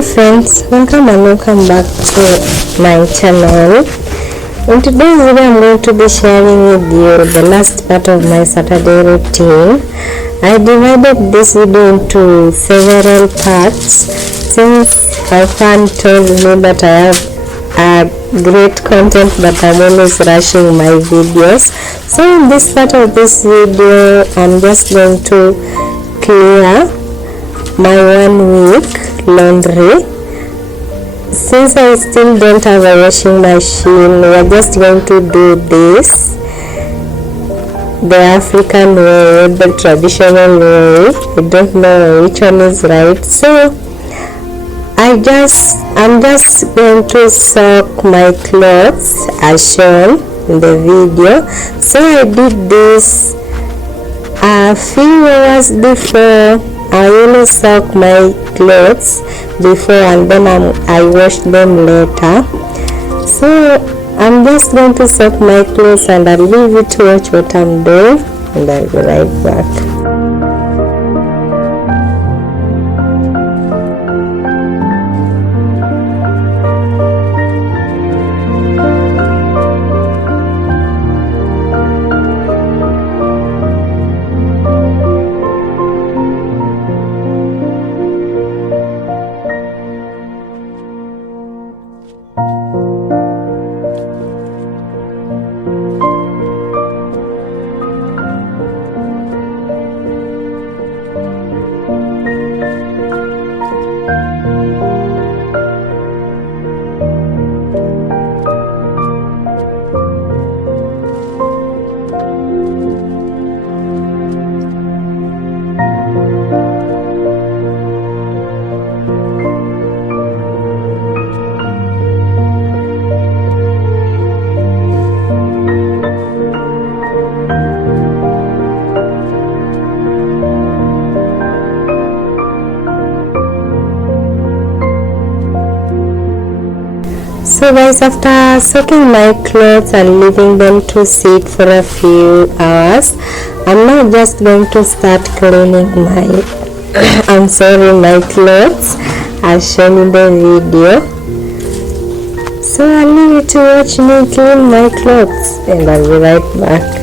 Hi friends, welcome back to my channel. In today's video I'm going to be sharing with you the last part of my Saturday routine. I divided this video into several parts since my fan told me that I have great content but I'm always rushing my videos. So in this part of this video I'm just going to clear my 1 week laundry. Since I still don't have a washing machine, we're just going to do this the African way, the traditional way. I don't know which one is right, so I'm just going to soak my clothes as shown in the video. So I did this a few hours before. I always soak my clothes before and then I wash them later. So I'm just going to soak my clothes and I'll leave you to watch what I'm doing and I'll be right back. So guys, after soaking my clothes and leaving them to sit for a few hours, I'm now just going to start cleaning my my clothes as shown in the video. So I'll leave you to watch me clean my clothes and I'll be right back.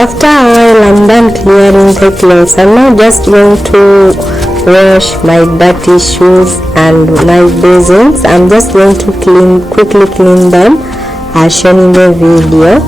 After a while, I'm done clearing the clothes. I'm now just going to wash my dirty shoes and my basins. I'm just going to quickly clean them as shown in the video.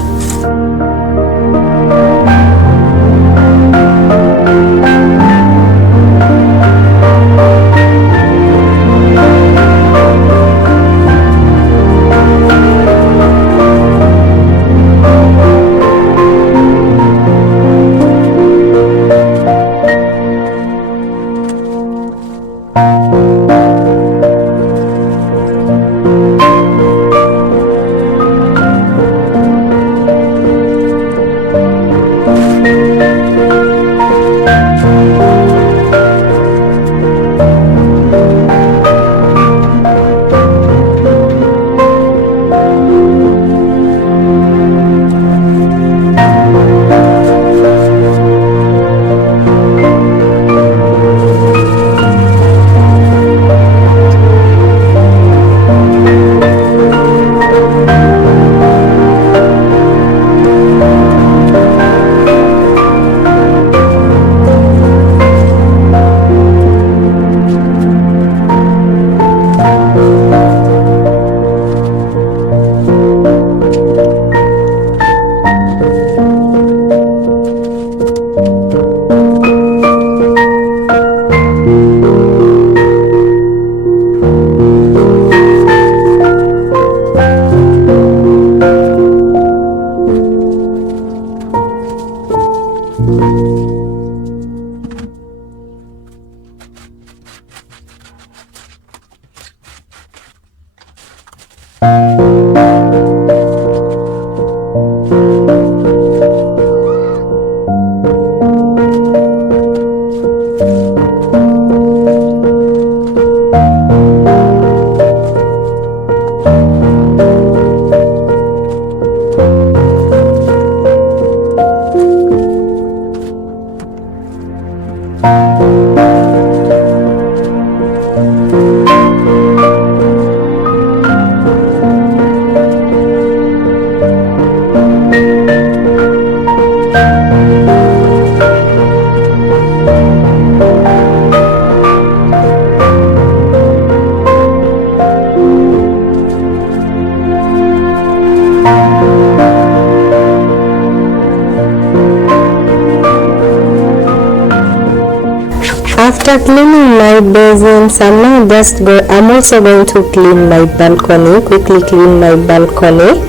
After cleaning my basins, I'm also going to clean my balcony, quickly clean my balcony.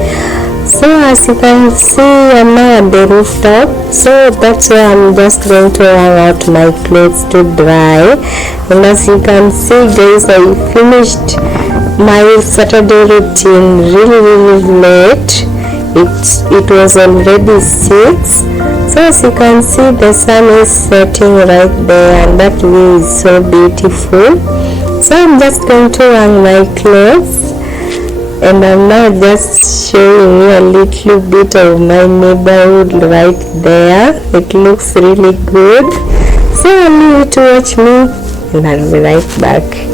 So as you can see, I'm now at the rooftop, so that's where I'm just going to hang out my clothes to dry. And as you can see guys, I finished my Saturday routine really late. It was already 6. So as you can see, the sun is setting right there and that view is so beautiful. So I'm just going to hang my clothes, and I'm now just showing you a little bit of my neighborhood right there. It looks really good. So I'll leave you to watch me and I'll be right back.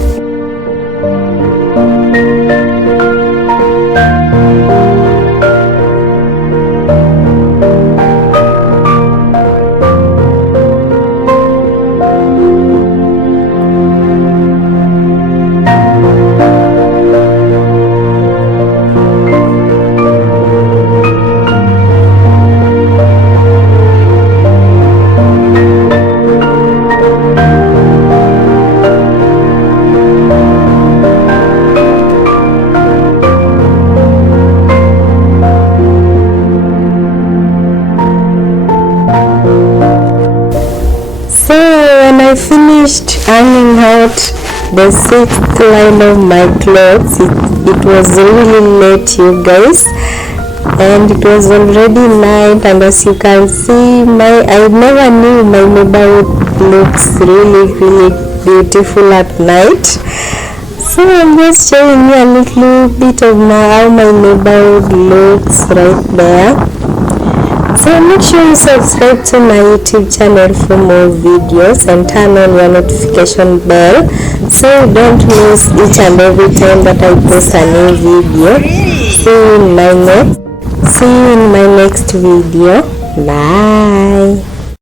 the 6th line of my clothes. It was really late, you guys, and it was already night, and as you can see, I never knew my neighborhood looks really beautiful at night. So I'm just showing you a little bit of how my neighborhood looks right there. So make sure you subscribe to my YouTube channel for more videos and turn on your notification bell so you don't miss each and every time that I post a new video. See you in my next video. Bye.